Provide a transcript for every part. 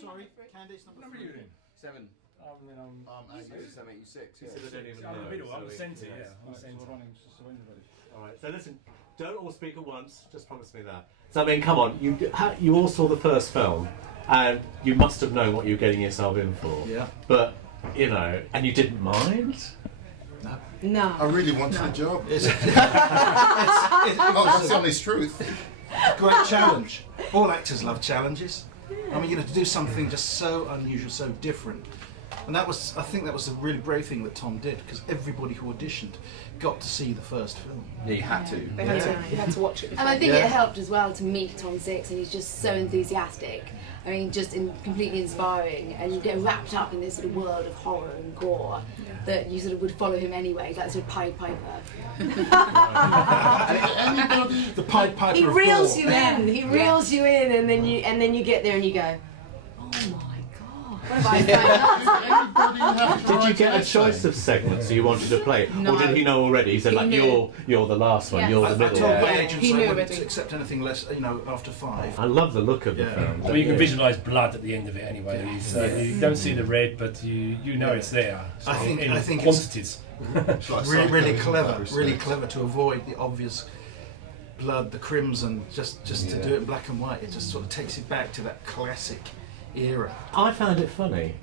Sorry, Candice number 3. 7. I'm 7, 8, 6. You said I don't even know. I'm in the middle. I'm the so centre. yeah. Yeah, I'm the centre. All right. So listen, don't all speak at once. Just promise me that. So I mean, come on. You all saw the first film, and you must have known what you were getting yourself in for. Yeah. But you know, and you didn't mind. No. I really wanted a job. It's That's the honest truth. a great challenge. All actors love challenges. I mean, you know, to do something just so unusual, so different. And I think that was a really brave thing that Tom did, because everybody who auditioned got to see the first film. Yeah, you had to. They had to watch it. And I think it helped as well to meet Tom Six, and he's just so enthusiastic. I mean, just completely inspiring, and you get wrapped up in this sort of world of horror and gore that you sort of would follow him anyway, like sort of Pied Piper. The Pied Piper He of reels gore. you in. He reels you in, and then you get there and you go, oh my god. What have I done? Did you get a choice of segments you wanted to play, or did he know already? He said, like, you're the last one, Yes. you're the I middle told one. my Yeah, agents he I knew wouldn't already. accept anything less, you know, after 5. I love the look of the Yeah. film. Well, you can visualise blood at the end of it anyway. So you don't see the red, but you know it's there. So I think in it's- quantities. Really clever to avoid the obvious blood, the crimson, just to do it in black and white. It just sort of takes it back to that classic era. I found it funny.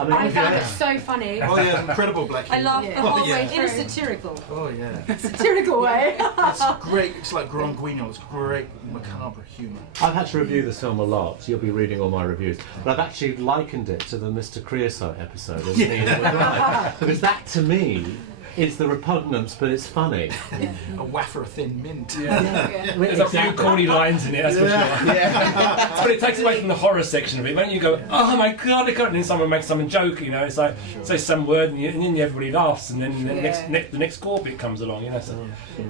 I mean, I found it so funny. Oh yeah, incredible black humor. I laughed the Yeah. whole Yeah. way through. In a satirical. Oh yeah. satirical way. It's great. It's like Grand Guignol. It's great macabre humour. I've had to review this film a lot, so you'll be reading all my reviews. But I've actually likened it to the Mr. Creosote episode of Me and the Guy, because that, to me, is the repugnance, but it's funny. A wafer of thin mint. There's a few corny lines in it, that's for sure. But it takes away from the horror section of it. When you go, oh my god, and then someone makes some joke, you know, it's like say some word and then everybody laughs, and then the next gore bit comes along, you know. So.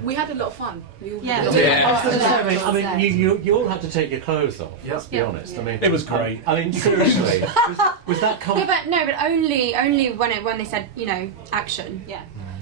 We had a lot of fun. We all Yeah. had a lot of Yeah. fun. I mean, you all had to take your clothes off. Yep. Let's be honest. I mean, It was great. I mean, seriously, was that? But only when they said, you know, action. Yeah.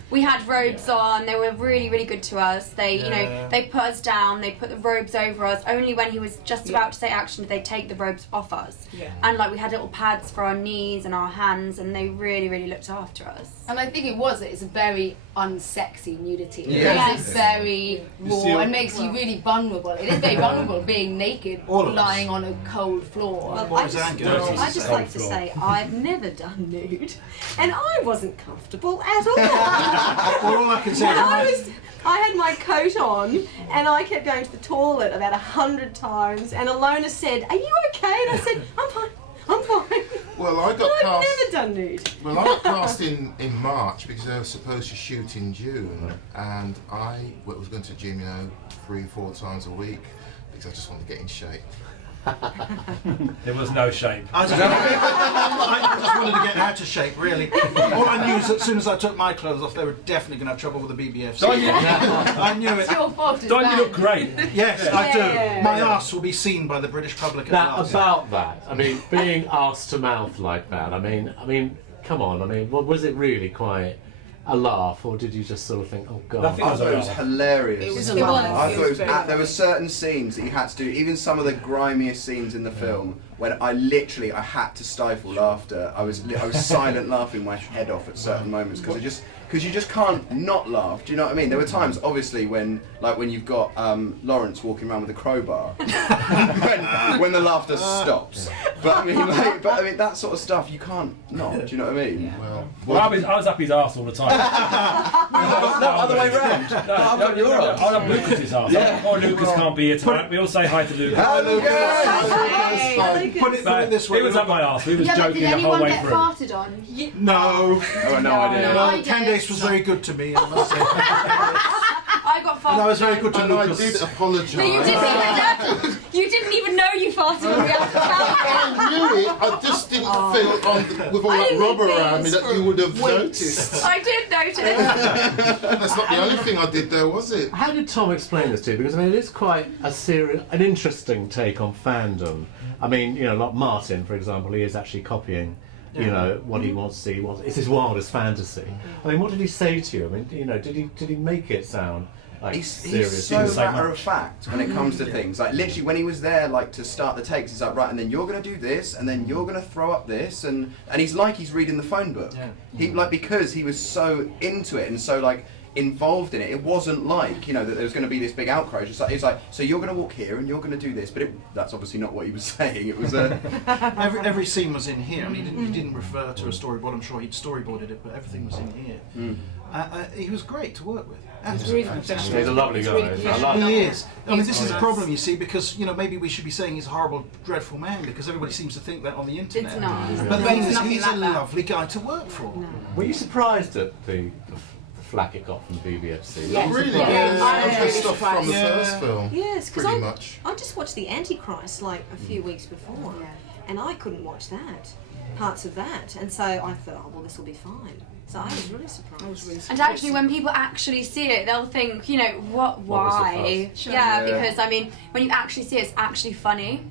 We had robes on. They were really, really good to us. They, you know, they put us down. They put the robes over us. Only when he was just about to say action did they take the robes off us. Yeah. And like we had little pads for our knees and our hands, and they really, really looked after us. And I think it's a very unsexy nudity. Yeah. It's very raw and makes you really vulnerable. It is very vulnerable being naked, All of us. lying on a cold floor. Well, Boys and girls. I just like to say I've never done nude, and I wasn't comfortable at all. Well, all I can say is I had my coat on, and I kept going to the toilet about 100 times. And Alona said, "Are you okay?" And I said, "I'm fine. I'm fine." Well, I got I've cast. never done nude. Well, I got cast in March because they were supposed to shoot in June, and I was going to the gym, 3-4 times a week because I just wanted to get in shape. There was no shape. I just wanted to get out of shape, really. All I knew is as soon as I took my clothes off, they were definitely going to have trouble with the BBFs. I knew it. It's your fault. It's Don't you bad. look great? Yes, I do. Yeah. My arse will be seen by the British public at Now last. about that, I mean, being arse to mouth like that. I mean, come on. I mean, was it really quite a laugh, or did you just sort of think, oh god? Nothing I was thought it was laugh. hilarious. It was It was. I thought it was, very there were certain scenes that you had to do, even some of the grimiest scenes in the film, when I had to stifle laughter. I was silent laughing my head off at certain moments because you just can't not laugh. Do you know what I mean? There were times, obviously, when you've got Laurence walking around with a crowbar, when the laughter stops. But I mean, that sort of stuff you can't not. Do you know what I mean? Well, I was up his arse all the time. No, other way round. No, I've got your arse. I love Lucas's arse. Oh, Lucas can't be here tonight. We all say hi to Lucas. Hello, Hey, Put it this way. It was up my arse. We was Yeah, but joking did the whole anyone way get through. farted on? No. Oh, no idea. No, I No, did. Candace was very good to me, I must say. I got farted. And I was very good to And I Lucas. did apologise. You didn't even know you farted when we had to tell I knew it. I just didn't feel with all that didn't rubber think around me that you would have noticed. I did notice. That's not the only thing I did though, was it? How did Tom explain this to you? Because I mean, it is quite an interesting take on fandom. I mean, like Martin, for example, he is actually copying you know, what he wants to see. It's his wildest fantasy. I mean, what did he say to you? I mean, you know, did he make it sound like He's serious? so matter of fact when it comes to things. Like literally, when he was there, like to start the takes, he's like, right, and then you're gonna do this, and then you're gonna throw up this, and he's like he's reading the phone book. Yeah. He like because he was so into it and so like involved in it. It wasn't like, you know, that there was going to be this big outcry. It's like, so you're going to walk here and you're going to do this, but that's obviously not what he was saying. It was every scene was in here. I mean, he didn't refer to a storyboard. I'm sure he'd storyboarded it, but everything was in here. He was great to work with. Absolutely fantastic. He's a lovely guy. I like He is. I mean, this is the problem, you see, because, you know, maybe we should be saying he's a horrible, dreadful man, because everybody seems to think that on the internet. It's not. But the thing is, nothing he's like a that. lovely guy to work for. Were you surprised at the flack it got from BBFC? Yeah. Really? Yeah. Yeah. Yeah. The stuff from the Yeah. first film. Yes, because Pretty much. I just watched The Antichrist like a few weeks before, Yeah. and I couldn't watch that, parts of that, and so I thought, oh well, this will be fine. So I was really surprised. And actually, when people actually see it, they'll think, you know, was the why? fuss? Sure. Yeah, Yeah. because I mean, when you actually see it, it's actually funny.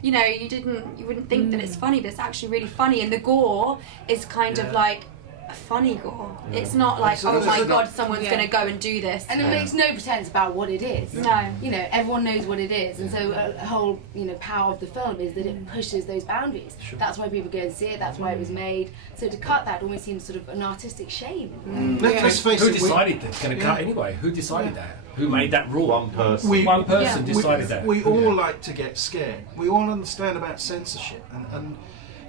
You know, you wouldn't think that it's funny, but it's actually really funny. And the gore is kind of like a funny gore. It's not like, So oh this my is god, not- someone's Yeah. going to go and do this. And it makes no pretense about what it is. No. You know, everyone knows what it is, and so a whole, you know, power of the film is that it pushes those boundaries. That's why people go and see it. That's why it was made. So to cut that almost seems sort of an artistic shame. Let's face Who it. decided that it's going to cut anyway? Who decided that? Who made that rule? One person. One person decided that. We all like to get scared. We all understand about censorship,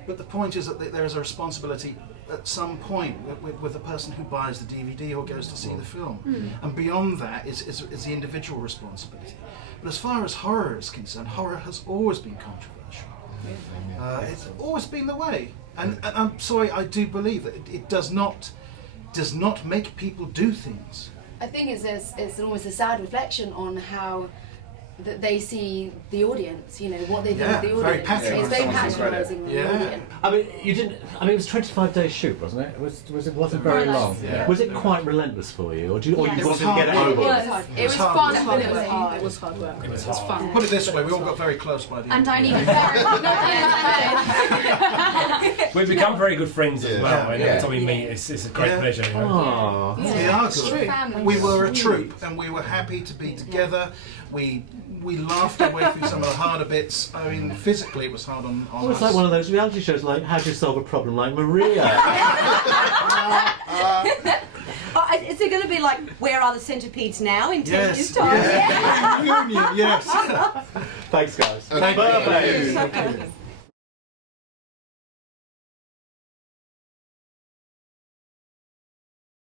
but the point is that there is a responsibility at some point with the person who buys the DVD or goes to see the film, and beyond that is the individual responsibility. But as far as horror is concerned, horror has always been controversial. It's always been the way, and I'm sorry, I do believe that it does not make people do things. I think it's almost a sad reflection on how that they see the audience, you know, what they think of the very audience. patronising. It's very patronising on the Yeah. audience. I mean, you didn't. I mean, it was a 25-day shoot, wasn't it? It wasn't very long. Yeah. Was it quite relentless for you, or you It wanted was to get it hard. over? It with? was, It was hard. fun, but it was hard. It was hard work. It was fun. Put it this way, we all got very close by the end. And I needed therapy. We've become very good friends as Yeah. well. And Yeah. every time we meet, it's a great Yeah. pleasure. You know? Aww. We are It's good. true. Family. We were a troupe, and we were happy to be together. We laughed our way through some of the harder bits. I mean, physically it was hard on Oh, it's us. like one of those reality shows, like How Do You Solve a Problem Like Maria? Is it going to be like, where are the centipedes now in 10 years' Yes, time? yes. Reunion, yes. Thanks, guys. Thank you. Bye-bye. Thank you.